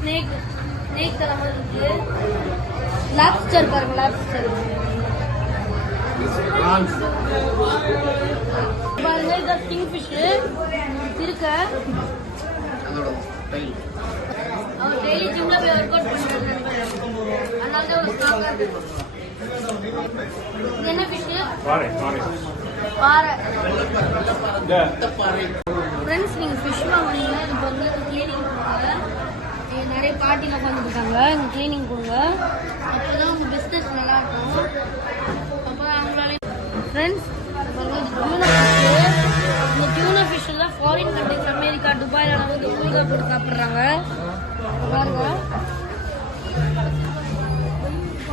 Snake தர மாதிரி இருக்கு. லாப்ஸ்டர் பாருங்க, லாப்ஸ்டர் பாருங்க. இது கிங் ஃபிஷ் இருக்க. அவர் டெய்லி ஜிம்ல போய் ஒர்க் அவுட் பண்றாரு, அதனால தான் ஒரு ஸ்ட்ராங்கா இருக்கு. என்ன ஃபிஷ்? பாறை. ஃப்ரெண்ட்ஸ், நீங்க ஃபிஷ் வாங்குனீங்கன்னா இப்போ வந்து கிளீனிங் பண்ணுவாங்க. நிறைய பார்ட்டியில் உட்காந்துட்டு இருக்காங்க. இங்கே கிளீனிங் கொடுங்க, அப்போதான் உங்க பிஸ்னஸ் நல்லா இருக்கும். அப்போ அவங்களால ஃப்ரெண்ட்ஸ் இந்த டியூனா ஃபிஷ் எல்லாம் ஃபாரின் கண்ட்ரிஸ், அமெரிக்கா, துபாயில் அளவுக்கு ஊறுகாய் போட்டு சாப்பிட்றாங்க. பாருங்க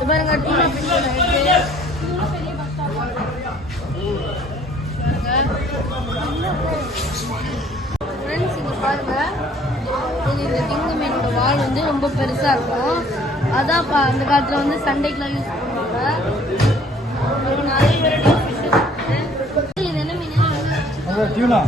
பாருங்க, டியூனா ஃபிஷ் ஃப்ரெண்ட்ஸ், இங்க பாருங்க. இந்த திங்கு மீனோட வால் வந்து ரொம்ப பெருசா இருக்கும். அதான் அந்த காலத்துல வந்து சண்டைக்குலாம் யூஸ் பண்ணுவாங்க. நிறைய வெரைட்டி ஃபிஷ் இருக்கு. இது என்ன மீன்? டியூனா.